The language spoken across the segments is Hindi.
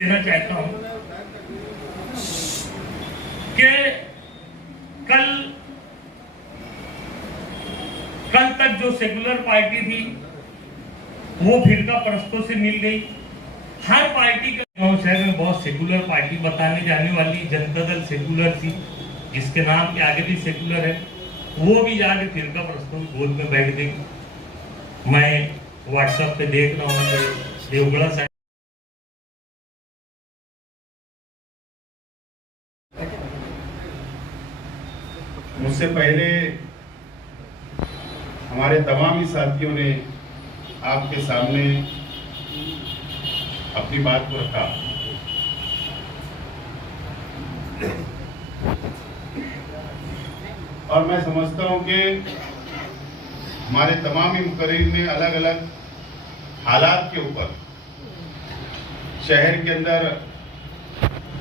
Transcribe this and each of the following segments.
देना चाहता हूं कि कल तक जो सेकुलर पार्टी थी वो फिरका परस्तों से मिल गई। हर पार्टी का गांव शहर में बहुत सेकुलर पार्टी बताने जाने वाली जनता दल सेकुलर थी, जिसके नाम के आगे भी सेकुलर है, वो भी जाके फिरका परस्तों की गोद में बैठ गई। मैं व्हाट्सएप पे देख रहा हूँ देवगढ़ा साहब मुझसे पहले हमारे तमाम ही साथियों ने आपके सामने अपनी बात को रखा। और मैं समझता हूं कि हमारे तमाम ही मुकर्रिर ने अलग अलग हालात के ऊपर शहर के अंदर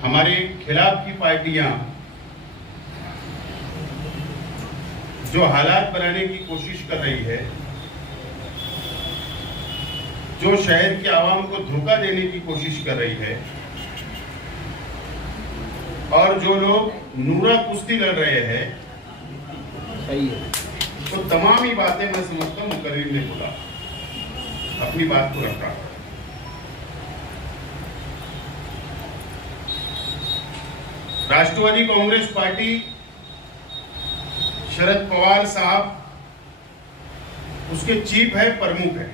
हमारे खिलाफ की पार्टियां जो हालात बनाने की कोशिश कर रही है, जो शहर के आवाम को धोखा देने की कोशिश कर रही है, और जो लोग नूरा कुश्ती लड़ रहे हैं, तो तमाम ही बातें मैं समझता हूं मुकर्रिर ने बोला, अपनी बात को रखा। राष्ट्रवादी कांग्रेस पार्टी शरद पवार साहब उसके चीफ है, प्रमुख है,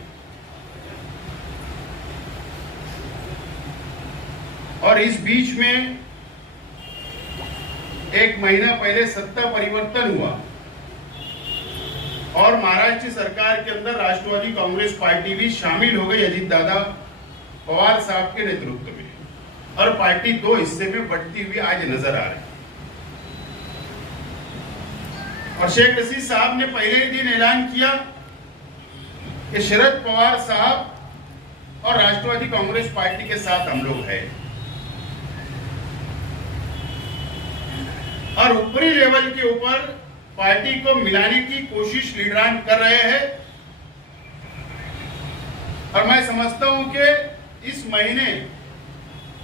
और इस बीच में एक महीना पहले सत्ता परिवर्तन हुआ और महाराष्ट्र सरकार के अंदर राष्ट्रवादी कांग्रेस पार्टी भी शामिल हो गई अजीत दादा पवार साहब के नेतृत्व में, और पार्टी दो हिस्से में बढ़ती हुई आज नजर आ रही है। और शेख रशीद साहब ने पहले ही दिन ऐलान किया कि शरद पवार साहब और राष्ट्रवादी कांग्रेस पार्टी के साथ हम लोग हैं, और ऊपरी लेवल के ऊपर पार्टी को मिलाने की कोशिश लीडरान कर रहे हैं। और मैं समझता हूं कि इस महीने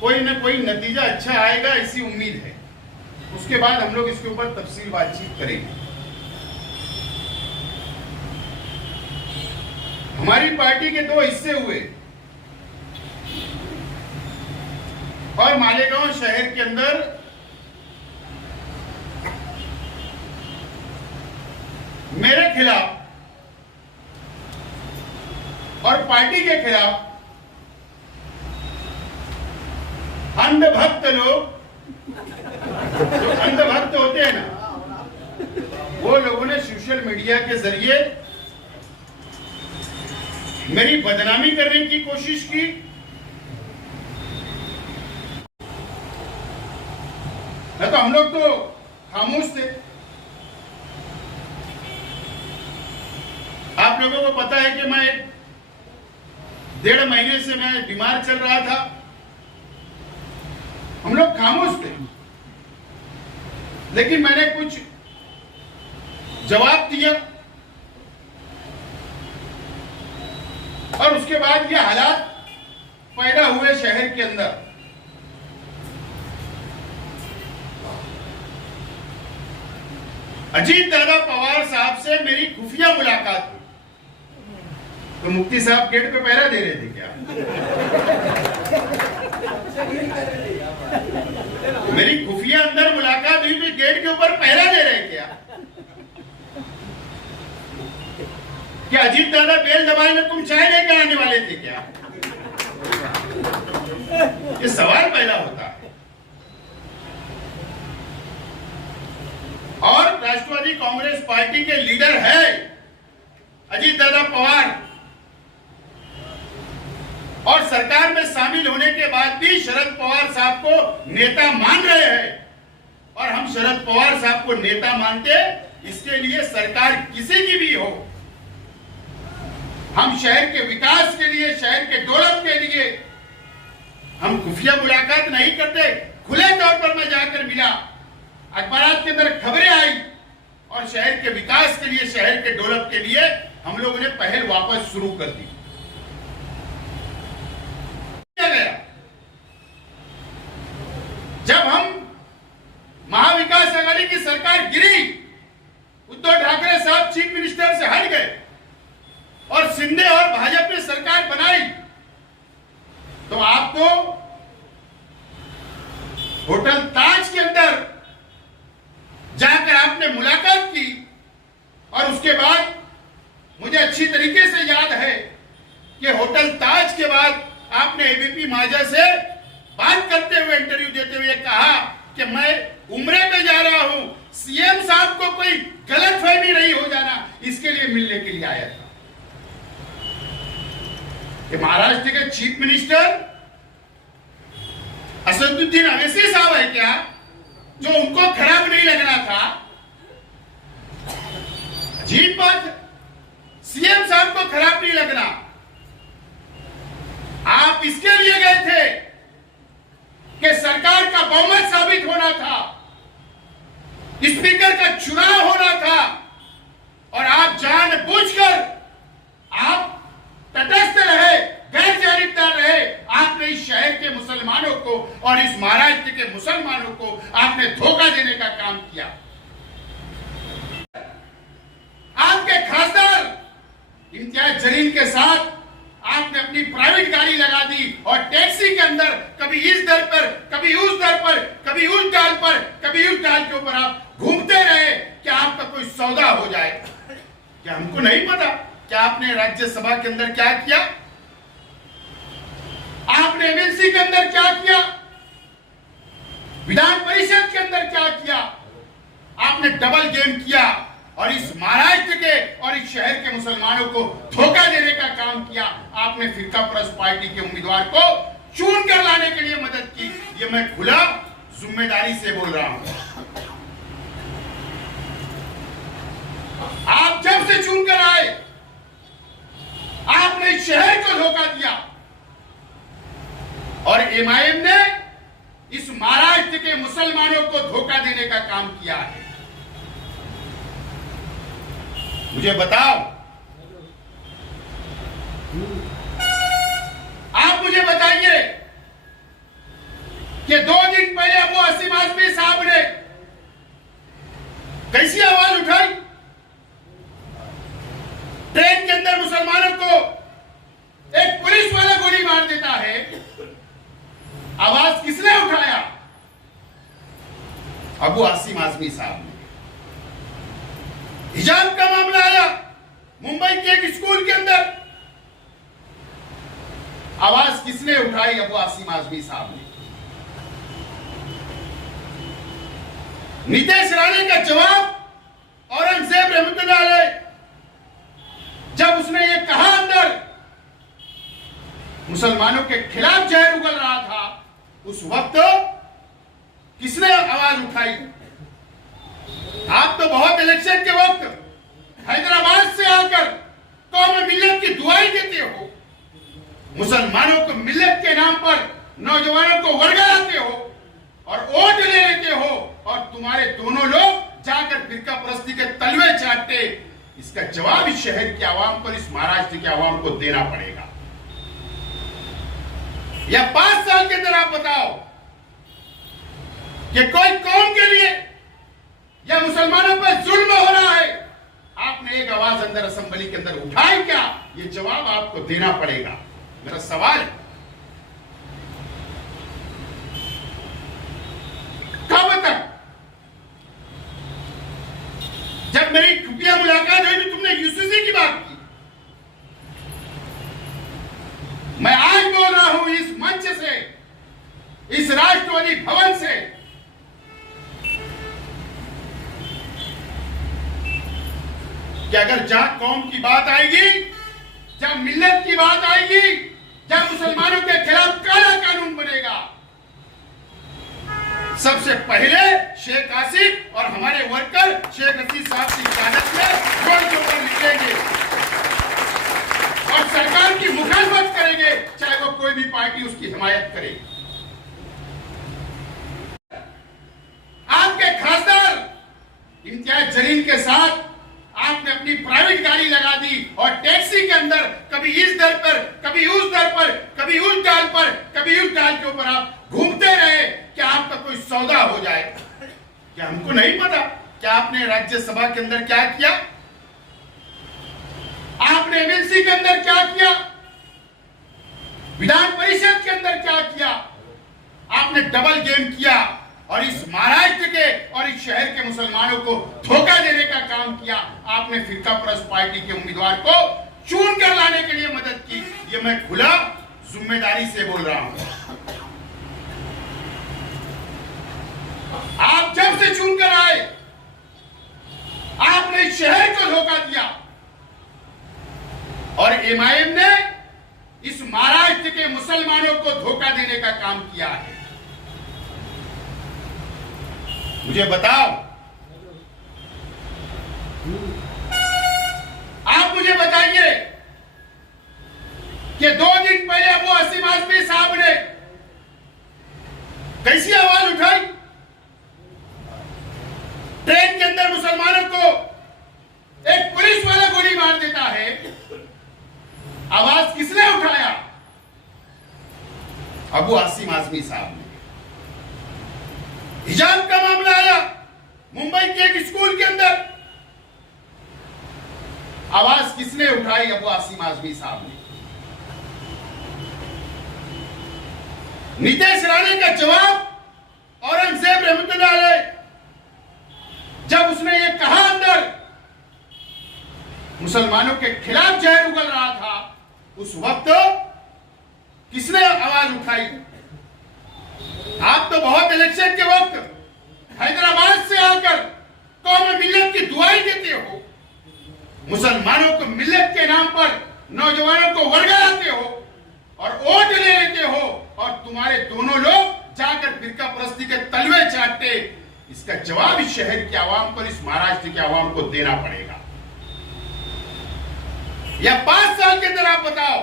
कोई न कोई नतीजा अच्छा आएगा, ऐसी उम्मीद है। उसके बाद हम लोग इसके ऊपर तफसील बातचीत करेंगे। हमारी पार्टी के दो हिस्से हुए और मालेगांव शहर के अंदर मेरे खिलाफ और पार्टी के खिलाफ अंधभक्त लोग, जो अंधभक्त होते हैं ना, वो लोगों ने सोशल मीडिया के जरिए मेरी बदनामी करने की कोशिश की। तो हम लोग तो खामोश थे। आप लोगों को पता है कि मैं 1.5 महीने से मैं बीमार चल रहा था। हम लोग खामोश थे, लेकिन मैंने कुछ जवाब दिया, और उसके बाद ये हालात पैदा हुए शहर के अंदर। अजीत दादा पवार साहब से मेरी खुफिया मुलाकात हुई। तो मुफ्ती साहब गेट पे पहरा दे रहे थे क्या? मेरी खुफिया अंदर मुलाकात हुई, भी गेट के ऊपर पहरा दे रहे क्या? क्या अजीत दादा बेल दबाए में तुम चाय लेकर आने वाले थे क्या? ये सवाल पैदा होता है। और राष्ट्रवादी कांग्रेस पार्टी के लीडर है अजीत दादा पवार, और सरकार में शामिल होने के बाद भी शरद पवार साहब को नेता मान रहे हैं, और हम शरद पवार साहब को नेता मानते। इसके लिए सरकार किसी की भी हो, हम शहर के विकास के लिए, शहर के डेवलप के लिए हम खुफिया मुलाकात नहीं करते। खुले तौर पर मैं जाकर मिला, अखबारात के अंदर खबरें आई, और शहर के विकास के लिए, शहर के डेवलप के लिए हम लोगों ने पहल वापस शुरू कर दी। जब हम महाविकास आघाड़ी की सरकार गिरी, उद्धव ठाकरे साहब चीफ मिनिस्टर से हट गए और शिंदे और भाजपा ने सरकार बनाई, तो आपको होटल ताज के अंदर जाकर आपने मुलाकात की और उसके बाद मुझे अच्छी तरीके से याद है कि होटल ताज के बाद आपने एबीपी माझा से बात करते हुए, इंटरव्यू देते हुए कहा कि मैं उम्रे पे जा रहा हूं, सीएम साहब को कोई गलतफहमी नहीं हो जाना, इसके लिए मिलने के लिए आया था। कि महाराष्ट्र के चीफ मिनिस्टर असदुद्दीन अवैसी साहब है क्या, जो उनको खराब नहीं लगना था? अजीब बात, सीएम साहब को खराब नहीं लगना। आप इसके लिए गए थे कि सरकार का बहुमत साबित होना था, स्पीकर का चुनाव होना था, और आप जानबूझकर आप तटस्थ रहे, गैर जानिबदार रहे। आपने इस शहर के मुसलमानों को और इस महाराष्ट्र के मुसलमानों को आपने धोखा देने का काम किया। आपके खासदार इम्तियाज जलील के साथ आपने अपनी प्राइवेट गाड़ी लगा दी और टैक्सी के अंदर कभी इस दर पर, कभी उस दर पर, कभी उस डाल पर, कभी उस डाल के ऊपर आप घूमते रहे कि आपका कोई सौदा हो जाए। क्या हमको नहीं पता क्या आपने राज्यसभा के अंदर क्या किया, आपने एमएलसी के अंदर क्या किया, विधान परिषद के अंदर क्या किया? आपने डबल गेम किया और इस महाराष्ट्र के और इस शहर के मुसलमानों को धोखा देने का काम किया। आपने फिरका परस्त पार्टी के उम्मीदवार को चुन कर लाने के लिए मदद की। ये मैं खुला जिम्मेदारी से बोल रहा हूं। आप जब से चुन कर आए, आपने शहर को धोखा दिया और एमआईएम ने इस महाराष्ट्र के मुसलमानों को धोखा देने का काम किया है। मुझे बताओ, आप मुझे बताइए कि 2 दिन पहले अबू असीम आजमी साहब ने कैसी आवाज उठाई? ट्रेन के अंदर मुसलमानों को एक पुलिस वाला गोली मार देता है, आवाज किसने उठाया? अबू आसिम आजमी साहब ने। हिजाब का मामला आया मुंबई के एक स्कूल के अंदर, आवाज किसने उठाई? अबू आसिम आजमी साहब ने। नीतीश राणे का जवाब औरंगजेब रहमतुल्लाह अलैह जब उसने ये कहा अंदर मुसलमानों के खिलाफ जहर उगल रहा था, उस वक्त किसने आवाज उठाई? आप तो बहुत इलेक्शन के वक्त हैदराबाद से आकर कौम मिल्लत की दुआई देते हो, मुसलमानों को मिल्लत के नाम पर नौजवानों को वर्गलाते हो और वोट ले लेते हो, और तुम्हारे दोनों लोग जाकर फिरका परस्ती के तलवे चाटते। इसका जवाब इस शहर की आवाम को, इस महाराष्ट्र की आवाम को देना पड़ेगा। या 5 साल के अंदर आप बताओ कि कोई कौम के लिए या मुसलमानों पर जुल्म हो रहा है, आपने एक आवाज अंदर असेंबली के अंदर उठाई क्या? ये जवाब आपको देना पड़ेगा। मेरा सवाल है, कब तक? जब मेरी खुफिया मुलाकात हुई तो तुमने यूसीसी की बात की। मैं आज बोल रहा हूं इस मंच से, इस राष्ट्रवादी भवन से, कि अगर जहां कौम की बात आएगी, जब मिल्लत की बात आएगी, जब मुसलमानों के खिलाफ काला कानून बनेगा, सबसे पहले शेख आसिफ और हमारे वर्कर शेख रशीद साहब की क़यादत में रोड के ऊपर निकलेंगे और सरकार की मुखालफत करेंगे, चाहे वो कोई भी पार्टी उसकी हिमायत करे। आपके खासदार इम्तियाज जलील के साथ आपने अपनी प्राइवेट गाड़ी लगा दी और टैक्सी के अंदर कभी इस दर पर, कभी उस दर पर, कभी उस डाल पर, कभी उस डाल के ऊपर आप घूमते रहे कि आपका कोई सौदा हो जाए। क्या हमको नहीं पता क्या आपने राज्यसभा के अंदर क्या किया, आपने एमएलसी के अंदर क्या किया, विधान परिषद के अंदर क्या किया? आपने डबल गेम किया और इस महाराष्ट्र के और इस शहर के मुसलमानों को धोखा देने का काम किया। आपने फिरका परस्त पार्टी के उम्मीदवार को चुन कर लाने के लिए मदद की। ये मैं खुला जिम्मेदारी से बोल रहा हूं। आप जब से चुन कर आए, आपने इस शहर को धोखा दिया और एमआईएम ने इस महाराष्ट्र के मुसलमानों को धोखा देने का काम किया है। मुझे बताओ, आप मुझे बताइए कि 2 दिन पहले अबू आसिम आजमी साहब ने कैसी आवाज उठाई? ट्रेन के अंदर मुसलमानों को एक पुलिस वाला गोली मार देता है, आवाज किसने उठाया? अबू आसिम आजमी साहब ने। हिजाब का मामला आया मुंबई के एक स्कूल के अंदर, आवाज किसने उठाई? अबू आसिम आजमी साहब ने। नीतीश राणे का जवाब औरंगजेब रहमतुल्लाह अलैह, जब उसने ये कहा अंदर मुसलमानों के खिलाफ जहर उगल रहा था, उस वक्त किसने आवाज उठाई? आप तो बहुत इलेक्शन के वक्त हैदराबाद से आकर कौम मिल्लत की दुआई देते हो, मुसलमानों को मिल्लत के नाम पर नौजवानों को वर्गलाते हो और वोट ले लेते हो, और तुम्हारे दोनों लोग जाकर फिरका परस्ती के तलवे चाटते। इसका जवाब इस शहर की आवाम को, इस महाराष्ट्र की आवाम को देना पड़ेगा। या 5 साल के अंदर आप बताओ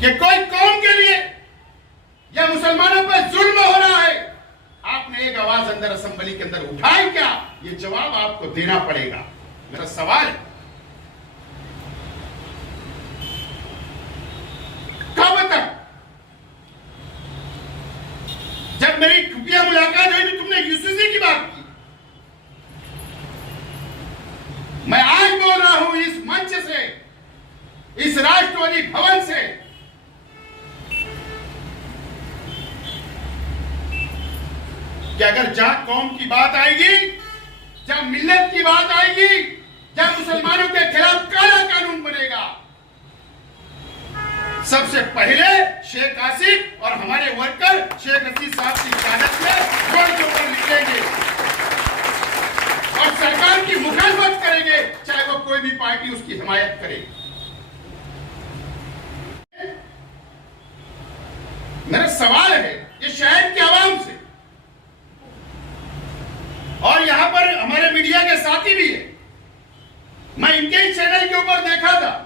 कि कोई कौम के लिए या मुसलमानों पर जुल्म हो रहा है, आपने एक आवाज अंदर असेंबली के अंदर उठाई क्या? ये जवाब आपको देना पड़ेगा। मेरा सवाल है, कब तक? जब मेरी खुफिया मुलाकात हुई तो तुमने यूसीसी की बात की। मैं आज बोल रहा हूं इस मंच से, इस राष्ट्रवादी भवन से, कि अगर जहां कौम की बात आएगी, जब मिल्लत की बात आएगी, जब मुसलमानों के खिलाफ काला कानून बनेगा, सबसे पहले शेख आसिफ और हमारे वर्कर शेख रशीद साहब की क़यादत में बोर्ड के ऊपर लिखेंगे और सरकार की मुखालफत करेंगे, चाहे वो कोई भी पार्टी उसकी हिमायत करे। मेरा सवाल है ये शहर के आवाम से, और यहां पर हमारे मीडिया के साथी भी है, मैं इनके ही चैनल के ऊपर देखा था,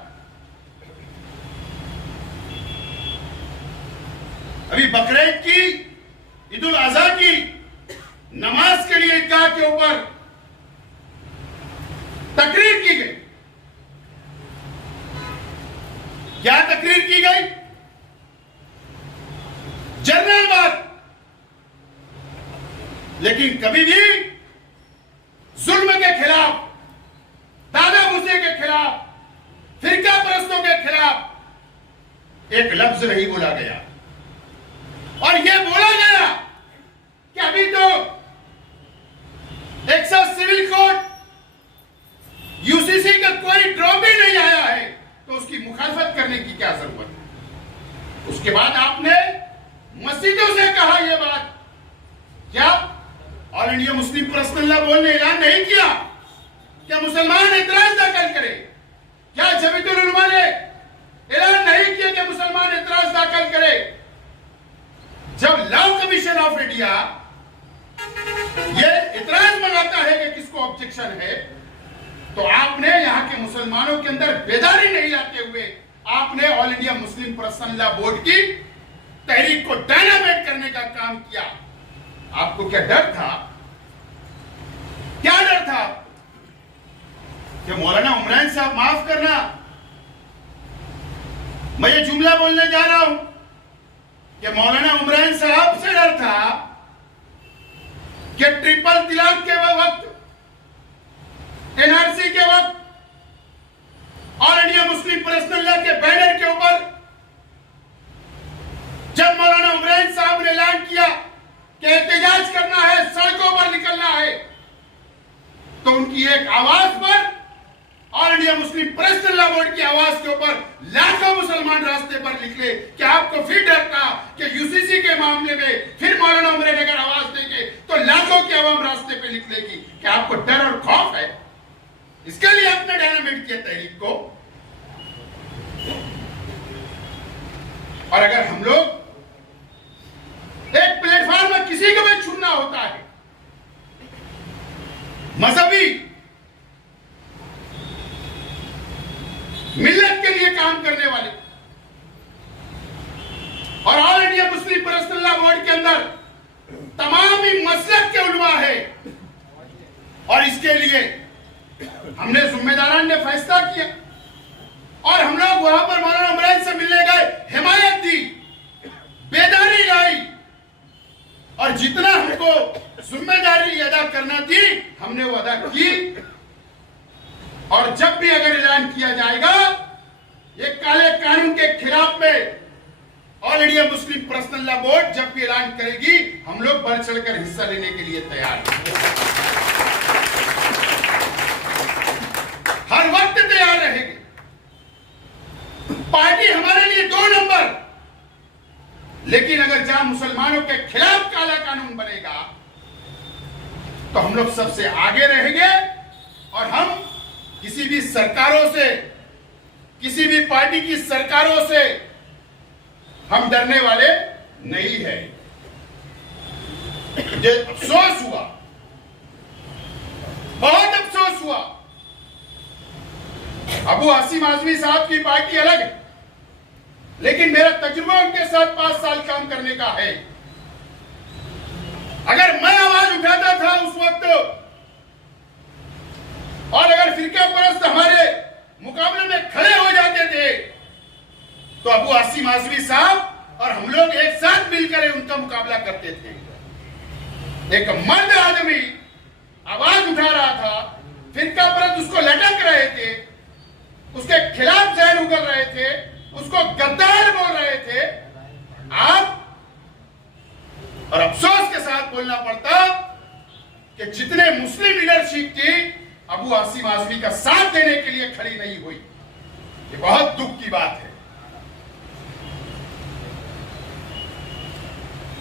अभी बकरीद की, ईद उल अजहा की नमाज के लिए ईदगाह के ऊपर तकरीर की गई। क्या तकरीर की गई? जनरल बात, लेकिन कभी भी जुल्म के खिलाफ, दादा भूसे के खिलाफ, फिरका परस्तों के खिलाफ एक लफ्ज नहीं बोला गया। और यह बोला गया कि अभी तो 100 सिविल कोड यूसीसी का कोई ड्रॉप ही नहीं आया है, तो उसकी मुखालफत करने की क्या जरूरत है? उसके बाद आपने मस्जिदों से कहा यह बात, क्या all India Muslim personal law board ने ऐलान नहीं किया? क्या मुसलमान एतराज दाखिल करे? क्या जमीयतुल उलमा ने ऐलान नहीं किया कि मुसलमान एतराज दाखिल करे? जब लॉ कमीशन ऑफ इंडिया ये इतराज मंगाता है कि किसको ऑब्जेक्शन है, तो आपने यहां के मुसलमानों के अंदर बेदारी नहीं लाते हुए आपने all India Muslim personal law board की तहरीक को डायनामाइट करने का काम किया। आपको क्या डर था? क्या डर था कि मौलाना उमरान साहब, माफ करना मैं ये जुमला बोलने जा रहा हूं कि मौलाना उमरान साहब से डर था कि ट्रिपल तलाक के वक्त, एनआरसी के वक्त, all India Muslim personal law के बैनर के ऊपर जब मौलाना उमरैन साहब ने ऐलान किया कि एहतजाज करना है, सड़कों पर निकलना है, तो उनकी एक आवाज पर, all India Muslim personal law board की आवाज के ऊपर लाखों मुसलमान रास्ते पर निकले कि आपको फिर डर था कि यूसीसी के मामले में फिर मौलाना उमरैन अगर आवाज देंगे तो लाखों की आवाम रास्ते पे निकलेगी, कि आपको डर और खौफ है। इसके लिए आपने डायनामिट किया तहरीक को। और अगर हम लोग एक प्लेटफॉर्म में किसी को भी चुनना होता है, मजहबी मिल्लत के लिए काम करने वाले, और all India Muslim personal law board के अंदर तमाम ही मसलक के उलमा है, और इसके लिए हमने जिम्मेदारान ने फैसला किया और हम लोग वहां पर मौलाना उमरैन से मिलने गए, हिमायत दी, बेदारी लाई, और जितना हमको जिम्मेदारी अदा करना थी हमने वो अदा की। और जब भी अगर ऐलान किया जाएगा ये काले कानून के खिलाफ में, all India Muslim personal law board जब भी ऐलान करेगी हम लोग बढ़ चढ़कर हिस्सा लेने के लिए तैयार हैं, हर वक्त तैयार रहेंगे। पार्टी हमारे लिए 2 नंबर, लेकिन अगर जहां मुसलमानों के खिलाफ काला कानून बनेगा तो हम लोग सबसे आगे रहेंगे, और हम किसी भी सरकारों से, किसी भी पार्टी की सरकारों से हम डरने वाले नहीं है। मुझे अफसोस हुआ, बहुत अफसोस हुआ। अबू हासिम आजमी साहब की पार्टी अलग है, लेकिन मेरा तजुर्बा उनके साथ 5 साल काम करने का है। अगर मैं आवाज उठाता था उस वक्त, और अगर फिरका परस्त हमारे मुकाबले में खड़े हो जाते थे, तो अबू हासिम आजमी साहब और हम लोग एक साथ मिलकर उनका मुकाबला करते थे। एक मर्द आदमी आवाज उठा रहा था, फिरका परस्त उसको लटक रहे थे, उसके खिलाफ जहर उगल रहे थे, उसको गद्दार बोल रहे थे। आप, और अफसोस के साथ बोलना पड़ता कि जितने मुस्लिम लीडरशिप थी अबू हासिम आजमी का साथ देने के लिए खड़ी नहीं हुई। ये बहुत दुख की बात है।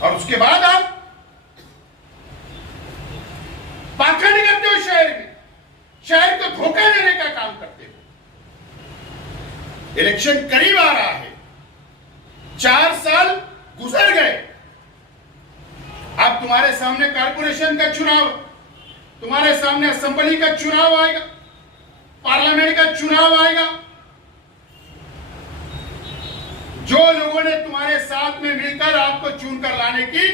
और उसके बाद आप पाखंड करते हो, शहर में शहर को धोखा देने का काम करते हो। इलेक्शन करीब आ रहा है, 4 साल गुजर गए, अब तुम्हारे सामने कारपोरेशन का चुनाव, तुम्हारे सामने असेंबली का चुनाव आएगा, पार्लियामेंट का चुनाव आएगा। जो लोगों ने तुम्हारे साथ में मिलकर आपको चुनकर लाने की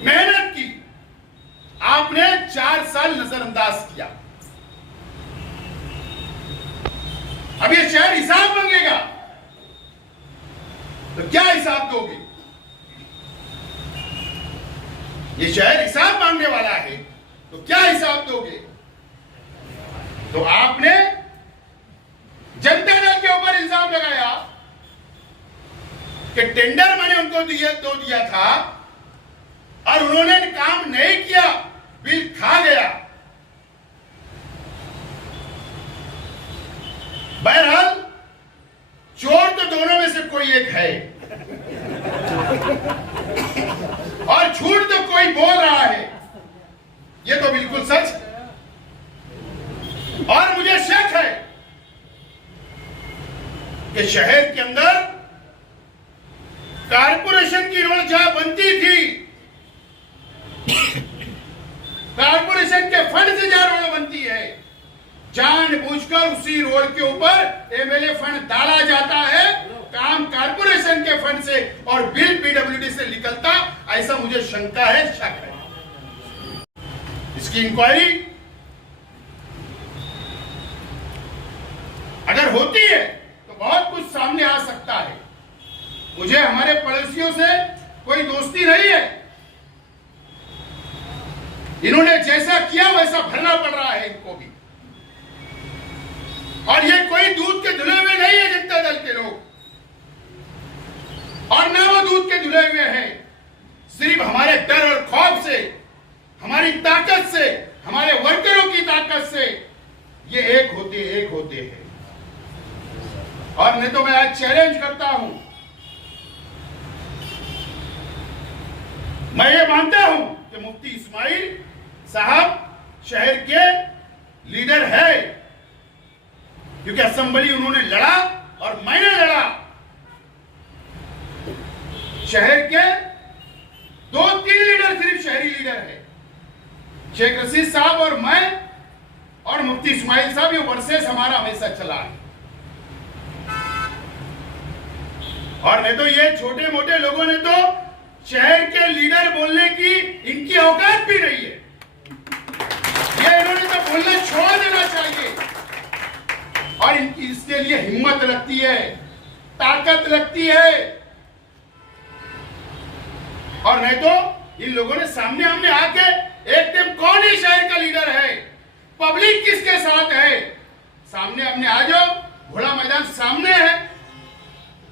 मेहनत की, आपने 4 साल नजरअंदाज किया। अब ये शहर हिसाब मांगेगा, तो क्या हिसाब दोगे? ये शहर हिसाब मांगने वाला है, तो क्या हिसाब दोगे? तो आपने जनता दल के ऊपर इल्जाम लगाया कि टेंडर मैंने उनको दिया था और उन्होंने काम नहीं किया, बिल खा गया। बहरहाल चोर तो दोनों में से कोई एक है, और झूठ तो कोई बोल रहा है, ये तो बिल्कुल सच है। और मुझे शक है कि शहर के अंदर कारपोरेशन की रोड जहां बनती थी, कारपोरेशन के फंड से जहां रोड बनती है, जानबूझकर उसी रोड के ऊपर एमएलए फंड डाला जाता है, काम कारपोरेशन के फंड से और बिल पीडब्ल्यूडी से निकलता, ऐसा मुझे शंका है, शक है। इसकी इंक्वायरी अगर होती है तो बहुत कुछ सामने आ सकता है। मुझे हमारे पड़ोसियों से कोई दोस्ती नहीं है, इन्होंने जैसा किया वैसा भरना पड़ रहा है इनको भी। और ये कोई दूध के धुले हुए नहीं है जनता दल के लोग, और ना वो दूध के धुले हुए हैं। सिर्फ हमारे डर और खौफ से, हमारी ताकत से, हमारे वर्करों की ताकत से ये एक होते हैं। और नहीं तो मैं आज चैलेंज करता हूं, मैं ये मानता हूं कि मुफ्ती इस्माइल साहब शहर के लीडर है, क्योंकि असेंबली उन्होंने लड़ा और मैंने लड़ा। शहर के 2-3 लीडर सिर्फ शहरी लीडर है, शेख रशीद साहब और मैं और मुफ्ती इस्माइल साहब। ये वर्सेस हमारा हमेशा चला है। और नहीं तो ये छोटे मोटे लोगों ने तो शहर के लीडर बोलने की इनकी औकात भी नहीं है। ये इन्होंने तो बोलना छोड़ देना चाहिए। और इनकी इसके लिए हिम्मत लगती है, ताकत लगती है। और नहीं तो इन लोगों ने सामने हमने आके एकदम कौन ही शहर का लीडर है, पब्लिक किसके साथ है, सामने हमने आ जाओ, घोड़ा मैदान सामने है।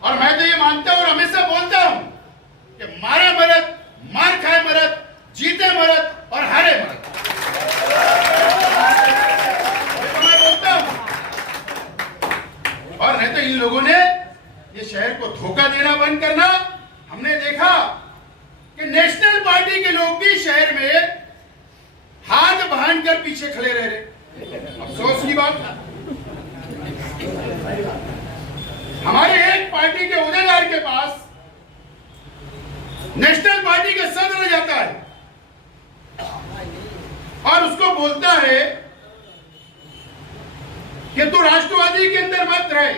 और मैं तो ये मानता हूं और हमेशा बोलता हूं कि मारे मरद, मार खाए मरद, जीते मरद और हारे मरद। तो मैं बोलता हूं। और नहीं तो इन लोगों ने ये शहर को धोखा देना बंद करना। हमने देखा कि नेशनल पार्टी के लोग भी शहर में हाथ बांध कर पीछे खड़े रह रहे। अफसोस की बात, हमारे एक पार्टी के उहदेदार के पास नेशनल पार्टी का सदर जाता है और उसको बोलता है कि तू राष्ट्रवादी के अंदर मत रहे,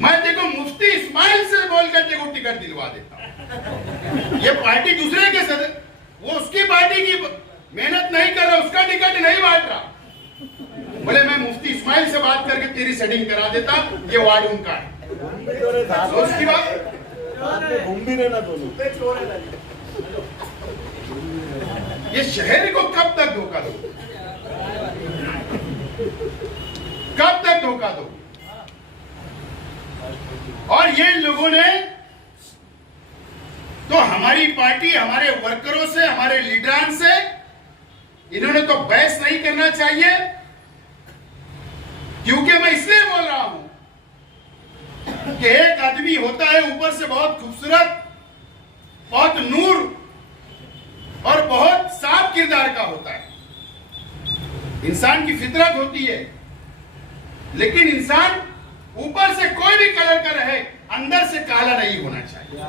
मैं देखो मुफ्ती इस्माइल से बोलकर तेको टिकट दिलवा देता हूं। ये पार्टी दूसरे के सदर, वो उसकी पार्टी की मेहनत नहीं कर रहा, उसका टिकट नहीं बांट रहा। बोले मैं मुफ्ती इस्माइल से बात करके तेरी सेटिंग करा देता, ये वार्ड उनका है। तो उसकी बात ये शहर को कब तक धोखा दो, कब तक धोखा दो। और ये लोगों ने तो हमारी पार्टी, हमारे वर्करों से, हमारे लीडरान से इन्होंने तो बहस नहीं करना चाहिए। क्योंकि मैं इसलिए बोल रहा हूं कि एक आदमी होता है ऊपर से बहुत खूबसूरत, बहुत नूर और बहुत साफ किरदार का होता है। इंसान की फितरत होती है, लेकिन इंसान ऊपर से कोई भी कलर का रहे, अंदर से काला नहीं होना चाहिए।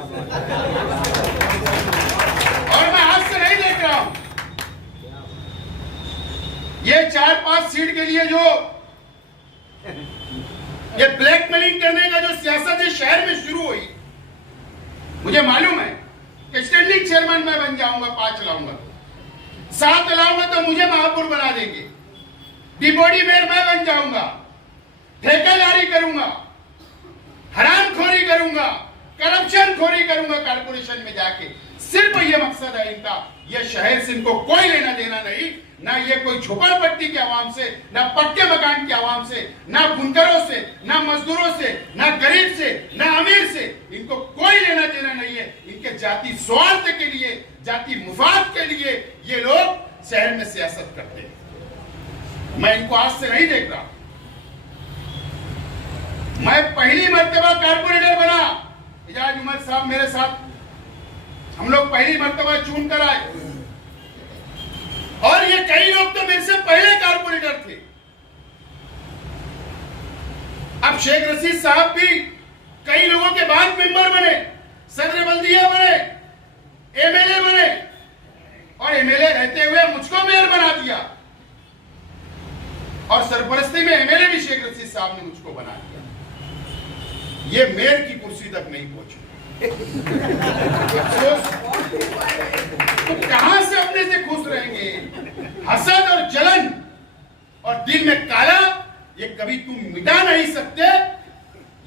और मैं आज से नहीं देख रहा हूं ये 4-5 सीट के लिए जो ये ब्लैकमेलिंग करने का जो सियासत है शहर में शुरू हुई। मुझे मालूम है कि स्टैंडिंग चेयरमैन मैं बन जाऊंगा, 5 लाऊंगा, 7 लाऊंगा तो मुझे महापौर बना देंगे, डिप्टी मेयर मैं बन जाऊंगा, ठेकेदारी करूंगा, हरामखोरी करूंगा, करप्शन खोरी करूंगा कारपोरेशन में जाके। सिर्फ ये मकसद है इनका। ये शहर से इनको कोई लेना देना नहीं, ना ये कोई झोपड़पट्टी के आवाम से, ना पक्के मकान के आवाम से, ना बुनकरों से, ना मजदूरों से, ना गरीब से, ना अमीर से। इनको कोई लेना देना नहीं है। इनके जाति स्वार्थ के लिए, जाति मुफाद के लिए ये लोग शहर में सियासत करते हैं। मैं इनको आज से नहीं देख रहा। मैं पहली मर्तबा कारपोरेटर बना, इजाज उमर साहब मेरे साथ, हम लोग पहली मर्तबा चुन कर आए। और ये कई लोग तो मेरे से पहले कारपोरेटर थे। अब शेख रशीद साहब भी कई लोगों के बाद मेंबर बने, सदर बल्दिया बने, एमएलए बने, और एमएलए रहते हुए मुझको मेयर बना दिया। और सरपरस्ती में एमएलए भी शेख रशीद साहब ने मुझको बना दिया। ये मेयर की कुर्सी तक नहीं पहुंची। तो कहां से अपने से खुश रहेंगे? हसद और जलन और दिल में काला, ये कभी तुम मिटा नहीं सकते।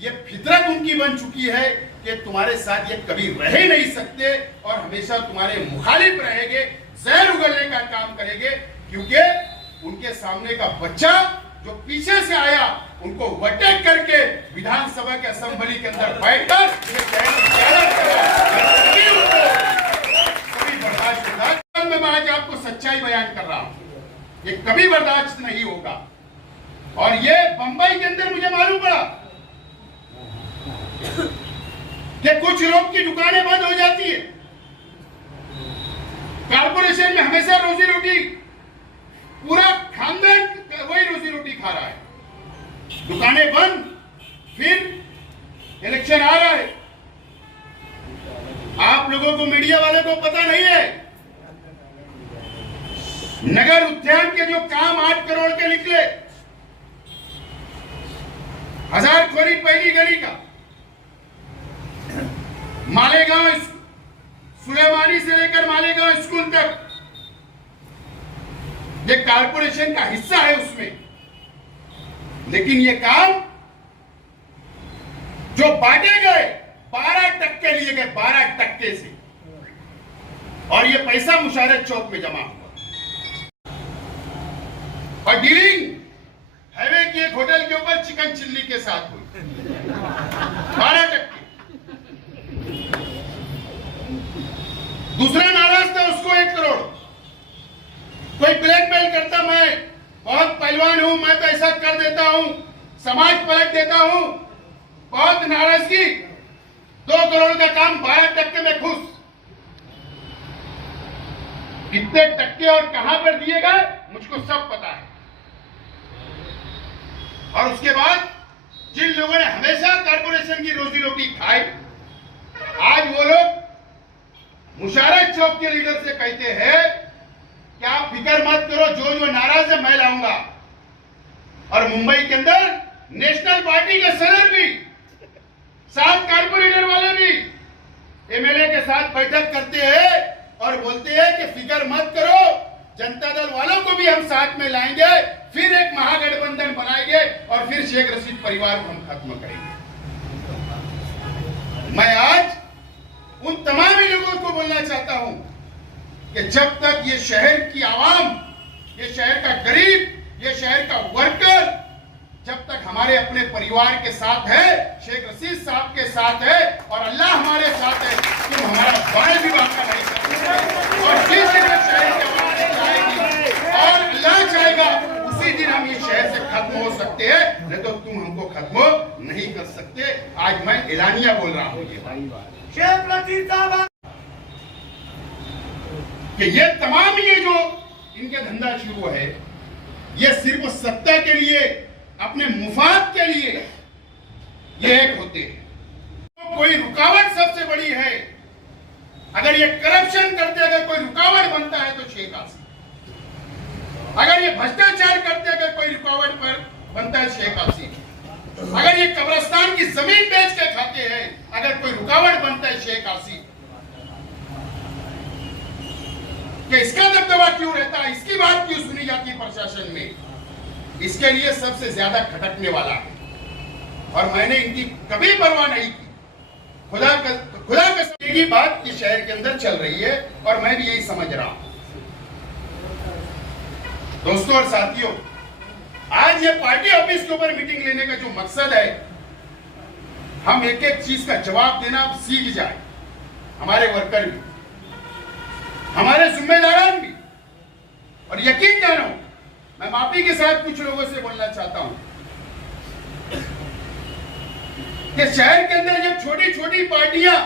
ये फितरत उनकी बन चुकी है कि तुम्हारे साथ ये कभी रह नहीं सकते और हमेशा तुम्हारे मुखालिफ रहेंगे। जहर उगलने का काम करेंगे, क्योंकि उनके सामने का बच्चा जो पीछे से आया उनको ओवरटेक करके विधानसभा के असेंबली के अंदर बैठकर कभी बर्दाश्त होगा। मैं आज आपको सच्चाई बयान कर रहा हूं, ये कभी बर्दाश्त नहीं होगा। और ये बंबई के अंदर मुझे मालूम पड़ा कि कुछ लोग की दुकानें बंद हो जाती है, कारपोरेशन में हमेशा रोजी रोटी, पूरा खानदान वही रोजी रोटी खा रहा है, दुकानें बंद, फिर इलेक्शन आ रहा है। आप लोगों को, मीडिया वाले को पता नहीं है, नगर उद्यान के जो काम 8 करोड़ के निकले, हजारखोरी पहली गली का, मालेगांव सुलेमानी से लेकर मालेगांव स्कूल तक, ये कारपोरेशन का हिस्सा है उसमें। लेकिन ये काम जो बांटे गए 12% लिए गए, 12% से, और ये पैसा मुशारत चौक में जमा हुआ। और डीलिंग हाईवे की एक होटल के ऊपर चिकन चिल्ली के साथ हुई, 12%। दूसरा नाराज था, उसको 1 करोड़। कोई ब्लैकमेल करता, मैं बहुत पहलवान हूं, मैं तो ऐसा कर देता हूं, समाज पलट देता हूं, बहुत नाराजगी, 2 करोड़ का काम 12% में खुश। कितने टक्के और कहां पर दिए गए मुझको सब पता है। और उसके बाद जिन लोगों ने हमेशा कारपोरेशन की रोजी रोटी खाई, आज वो लोग मुशारत चौक के लीडर से कहते हैं कि आप फिक्र मत करो, जो नाराज है मैं लाऊंगा। और मुंबई के अंदर नेशनल पार्टी के सदर भी, 7 कारपोरेटर वाले भी एमएलए के साथ बैठक करते हैं और बोलते हैं कि फिक्र मत करो, जनता दल वालों को भी हम साथ में लाएंगे, फिर एक महागठबंधन बनाएंगे और फिर शेख रशीद परिवार को हम खत्म करेंगे। मैं आज उन तमाम लोगों को बोलना चाहता हूं कि जब तक ये शहर की आवाम, ये शहर का गरीब, ये शहर का वर्कर जब तक हमारे अपने परिवार के साथ है, शेख रशीद साहब के साथ है और अल्लाह हमारे साथ है, तो हमारा बाल भी बांका नहीं सकते। और जिस दिन शहर की आवाम चाहेगी और अल्लाह चाहेगा उसी दिन हम ये शहर से खत्म हो सकते हैं, नहीं तो तुम हमको खत्म नहीं कर सकते। आज मैं एलानिया बोल रहा हूँ शेख रशीद साहब कि ये तमाम ये जो इनके धंधा शुरू है, ये सिर्फ सत्ता के लिए, अपने मुफाद के लिए ये एक होते हैं। तो कोई रुकावट सबसे बड़ी है, अगर ये करप्शन करते अगर कोई रुकावट बनता है तो शेख आसिफ, अगर ये भ्रष्टाचार करते अगर कोई रुकावट पर बनता है शेख आसिफ, अगर ये कब्रिस्तान की जमीन बेच के खाते हैं अगर कोई रुकावट बनता है शेख आसिफ, कि इसका दबदबा क्यों रहता है, इसकी बात क्यों सुनी जाती है प्रशासन में, इसके लिए सबसे ज्यादा खटकने वाला है। और मैंने इनकी कभी परवाह नहीं की। खुदा कसम की बात की शहर के अंदर चल रही है और मैं भी यही समझ रहा हूं। दोस्तों और साथियों, आज ये पार्टी ऑफिस के ऊपर मीटिंग लेने का जो मकसद है, हम एक एक चीज का जवाब देना सीख जाए, हमारे वर्कर भी, हमारे जिम्मेदारान भी। और यकीन जानो, मैं माफी के साथ कुछ लोगों से बोलना चाहता हूं कि शहर के अंदर जब छोटी छोटी पार्टियां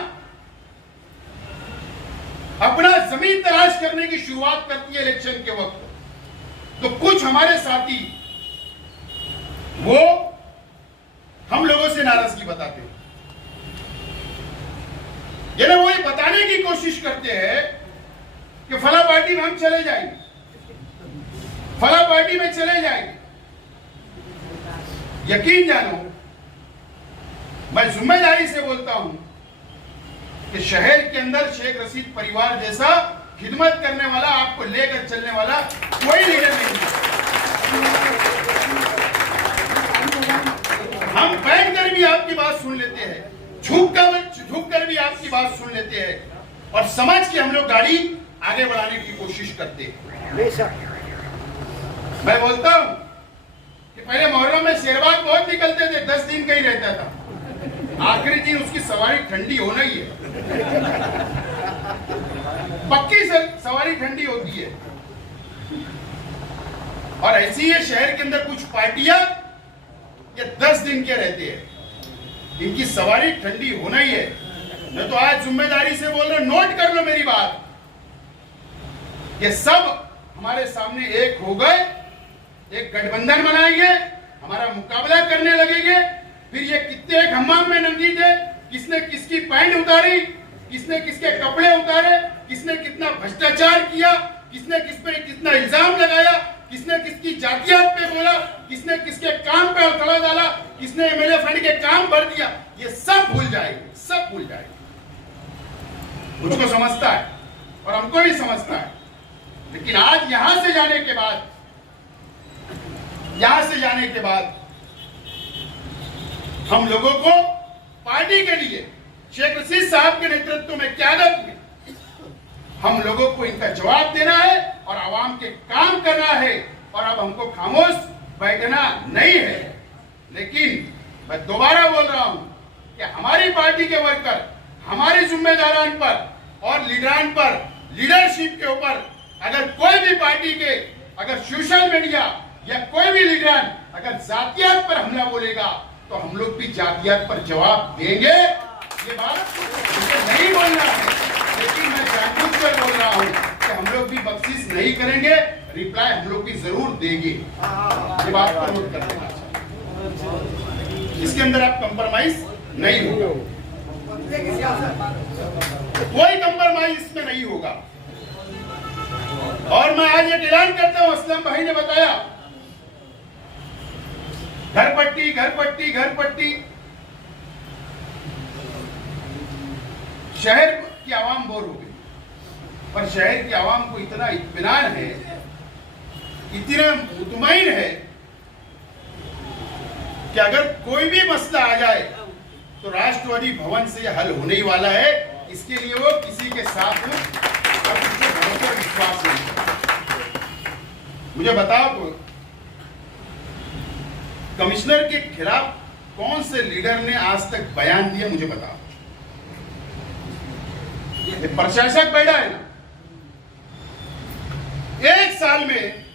अपना जमीन तलाश करने की शुरुआत करती है इलेक्शन के वक्त, तो कुछ हमारे साथी वो हम लोगों से नाराजगी बताते हैं। यानी वो ये बताने की कोशिश करते हैं कि फला पार्टी में हम चले जाएंगे, फला पार्टी में चले जाएंगे। यकीन जानो, मैं जिम्मेदारी से बोलता हूं कि शहर के अंदर शेख रशीद परिवार जैसा खिदमत करने वाला, आपको लेकर चलने वाला कोई लीडर नहीं है। हम बैठकर भी आपकी बात सुन लेते हैं, झुक कर भी आपकी बात सुन लेते हैं और समझ के हम लोग गाड़ी आगे बढ़ाने की कोशिश करते हैं। बेशक मैं बोलता हूं कि पहले मोहर्रम में शेरबाग बहुत निकलते थे, 10 दिन का ही रहता था, आखिरी दिन उसकी सवारी ठंडी होना ही है, पक्की सवारी ठंडी होती है। और ऐसी है शहर के अंदर कुछ पार्टियां ये 10 दिन के रहते हैं, इनकी सवारी ठंडी होना ही है। मैं तो आज जिम्मेदारी से बोल रहा हूं, नोट कर लो मेरी बात, ये सब हमारे सामने एक हो गए, एक गठबंधन बनाएंगे, हमारा मुकाबला करने लगेंगे। फिर ये कितने एक हम्माम में नंगी थे, किसने किसकी पैंट उतारी, किसने किसके कपड़े उतारे, किसने कितना भ्रष्टाचार किया, किसने किस पे कितना इल्जाम लगाया, किसने किसकी जातियात पे बोला, किसने किसके काम पे अड़थड़ा डाला, किसने एमएलए फंड के काम भर दिया, ये सब भूल जाएंगे, सब भूल जाएंगे। मुझको समझता है और हमको भी समझता है, लेकिन आज यहां से जाने के बाद हम लोगों को पार्टी के लिए शेख रशीद साहब के नेतृत्व में क्यादत में हम लोगों को इनका जवाब देना है और आवाम के काम करना है, और अब हमको खामोश बैठना नहीं है। लेकिन मैं दोबारा बोल रहा हूं कि हमारी पार्टी के वर्कर हमारी जिम्मेदारान पर और लीडरान पर, लीडरशिप के ऊपर अगर कोई भी पार्टी के, अगर सोशल मीडिया या कोई भी लीडर अगर जातियात पर हमला बोलेगा तो हम लोग भी जातियात पर जवाब देंगे। ये बात मुझे नहीं बोलना है, लेकिन मैं जानबूझकर बोल रहा हूं कि हम लोग भी बख्शिश नहीं करेंगे, रिप्लाई हम लोग भी जरूर देंगे। ये बात को नोट कर लेना, इसके अंदर आप कंप्रोमाइज नहीं होगा, कोई कंप्रोमाइज इसमें नहीं होगा। और मैं आज एक ऐलान करता हूं, असलम भाई ने बताया घर पट्टी घर पट्टी घर पट्टी, शहर की आवाम बोर हो गई, पर शहर की आवाम को इतना इत्मीनान है, इतना मुतमईन है कि अगर कोई भी मसला आ जाए तो राष्ट्रवादी भवन से हल होने ही वाला है। इसके लिए वो किसी के साथ और किसी भरोसे और विश्वास नहीं। मुझे बताओ तो कमिश्नर के खिलाफ कौन से लीडर ने आज तक बयान दिया, मुझे बताओ। ये प्रशासक बैठा है ना, एक साल में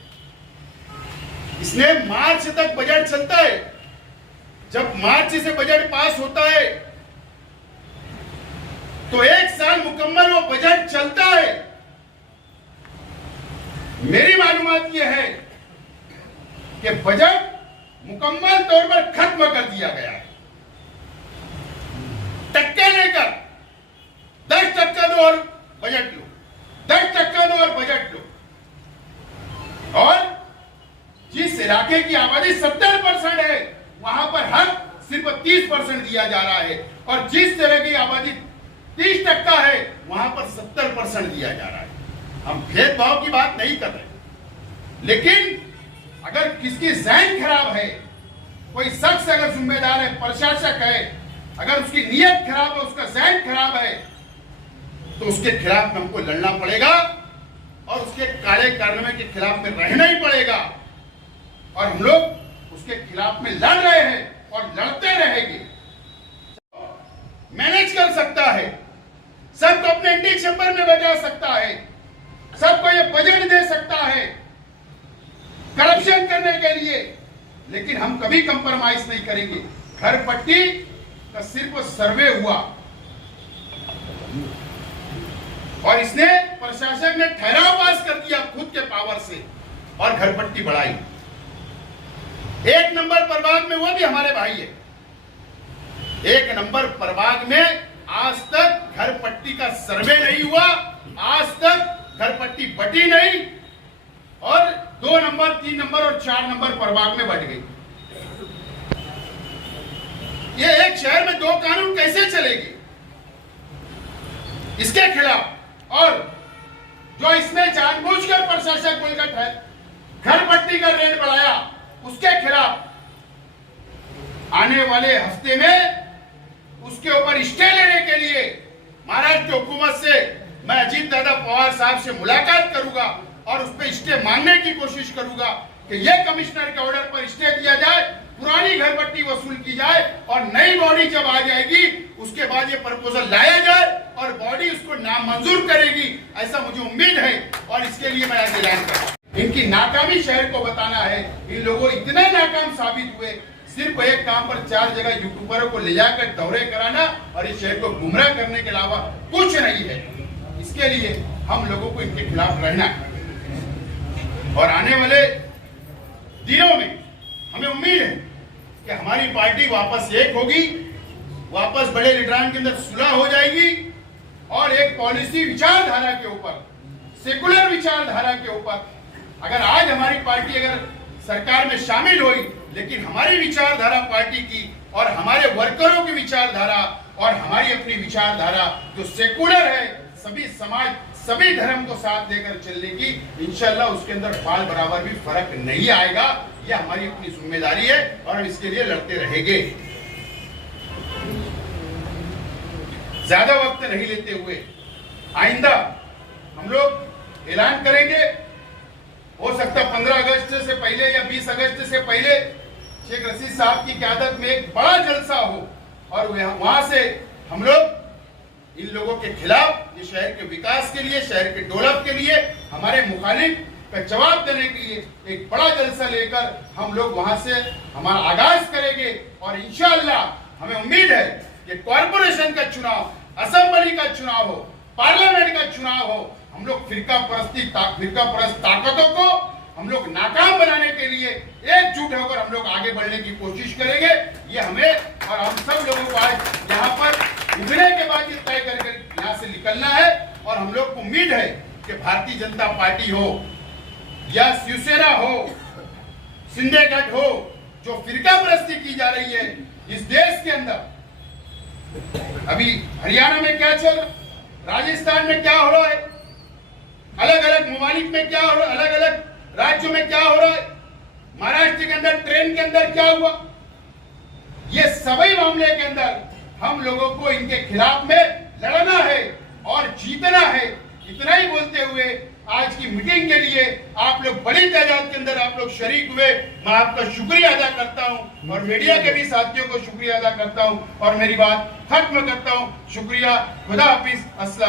इसने मार्च तक बजट चलता है, जब मार्च से बजट पास होता है तो एक साल मुकम्मल वो बजट चलता है। मेरी मालूमात यह है कि बजट मुकम्मल तौर पर खत्म कर दिया गया है। टक्के लेकर 10% दो और बजट लो, 10% दो और बजट लो, और जिस इलाके की आबादी 70% है वहां पर हक सिर्फ 30% दिया जा रहा है, और जिस तरह की आबादी 30% है वहां पर 70% दिया जा रहा है। हम भेदभाव की बात नहीं कर रहे, लेकिन अगर किसकी ज़हन खराब है, कोई शख्स अगर जिम्मेदार है, प्रशासक है, अगर उसकी नीयत खराब है, उसका ज़हन खराब है, तो उसके खिलाफ हमको लड़ना पड़ेगा और उसके काले कारनामे के खिलाफ में रहना ही पड़ेगा। और हम लोग उसके खिलाफ में लड़ रहे हैं और लड़ते रहेंगे। मैनेज कर सकता है, सबको अपने एंटी चैम्बर में बैठा सकता है, सबको ये बजट दे सकता है करप्शन करने के लिए, लेकिन हम कभी कंप्रोमाइज नहीं करेंगे। घर पट्टी का सिर्फ सर्वे हुआ और इसने प्रशासक ने ठहराव पास कर दिया खुद के पावर से और घर पट्टी बढ़ाई। 1 नंबर प्रभाग में वो भी हमारे भाई है, 1 नंबर प्रभाग में आज तक घर पट्टी का सर्वे नहीं हुआ, आज तक घर पट्टी बटी नहीं, और 2 नंबर 3 नंबर और 4 नंबर प्रभाग में बढ़ गई। ये एक शहर में 2 कानून कैसे चलेगी? इसके खिलाफ, और जो इसने जानबूझकर प्रशासक बोलकर घर पट्टी का रेट बढ़ाया, उसके खिलाफ आने वाले हफ्ते में उसके ऊपर स्टे लेने के लिए महाराष्ट्र हुकूमत से मैं अजीत दादा पवार साहब से मुलाकात करूंगा और उस पर स्टे मांगने की कोशिश करूंगा कि ये कमिश्नर के ऑर्डर पर स्टे दिया जाए, पुरानी घरपट्टी वसूल की जाए और नई बॉडी जब आ जाएगी उसके बाद ये प्रपोजल लाया जाए और बॉडी उसको नामंजूर करेगी, ऐसा मुझे उम्मीद है। और इसके लिए मैं आज ऐलान कर रहा हूं, इनकी नाकामी शहर को बताना है। इन लोगों इतने नाकाम साबित हुए, सिर्फ एक काम पर 4 जगह यूट्यूबरों को ले जाकर दौरे कराना और इस शहर को गुमराह करने के अलावा कुछ नहीं है। इसके लिए हम लोगों को इनके खिलाफ रहना है और आने वाले दिनों में हमें उम्मीद है कि हमारी पार्टी वापस एक होगी, वापस बड़े लीडरान के अंदर सुलह हो जाएगी और एक पॉलिसी विचारधारा के ऊपर, सेकुलर विचारधारा के ऊपर, अगर आज हमारी पार्टी अगर सरकार में शामिल हुई लेकिन हमारी विचारधारा पार्टी की और हमारे वर्करों की विचारधारा और हमारी अपनी विचारधारा जो सेकुलर है, सभी समाज सभी धर्म को साथ देकर चलने की, इंशाल्लाह उसके अंदर बाल बराबर भी फर्क नहीं आएगा। यह हमारी अपनी जिम्मेदारी है और हम इसके लिए लड़ते रहेंगे। ज्यादा वक्त नहीं लेते हुए आइंदा हम लोग ऐलान करेंगे, हो सकता 15 अगस्त से पहले या 20 अगस्त से पहले शेख रशीद साहब की क़यादत में एक बड़ा जलसा हो और वहां से हम लोग इन लोगों के खिलाफ, ये शहर के विकास के लिए, शहर के डेवलप के लिए, हमारे मुखालिफ का जवाब देने के लिए एक बड़ा जलसा लेकर हम लोग वहां से हमारा आगाज करेंगे। और इंशाअल्लाह हमें उम्मीद है कि कॉर्पोरेशन का चुनाव, असेंबली का चुनाव हो, पार्लियामेंट का चुनाव हो, हम लोग फिरका परस्त ताकतों को हम लोग नाकाम बनाने के लिए एकजुट होकर हम लोग आगे बढ़ने की कोशिश करेंगे। ये हमें और हम सब लोगों को आज यहाँ पर उठने के बाद ये तय करके यहाँ से निकलना है। और हम लोग को उम्मीद है कि भारतीय जनता पार्टी हो या शिवसेना हो, शिंदे गठ हो, जो फिरका परस्ती की जा रही है इस देश के अंदर, अभी हरियाणा में क्या चल रहा है, राजस्थान में क्या हो रहा है, अलग अलग ममालिक में क्या हो रहा है, अलग अलग राज्यों में क्या हो रहा है, महाराष्ट्र के अंदर ट्रेन के अंदर क्या हुआ, ये सभी मामले के अंदर हम लोगों को इनके खिलाफ में लड़ना है और जीतना है। इतना ही बोलते हुए आज की मीटिंग के लिए आप लोग बड़ी तादाद के अंदर आप लोग शरीक हुए, मैं आपका शुक्रिया अदा करता हूं और मीडिया के भी साथियों को शुक्रिया अदा करता हूं और मेरी बात खत्म करता हूं। शुक्रिया, खुदा हाफिज, अस्सलाम।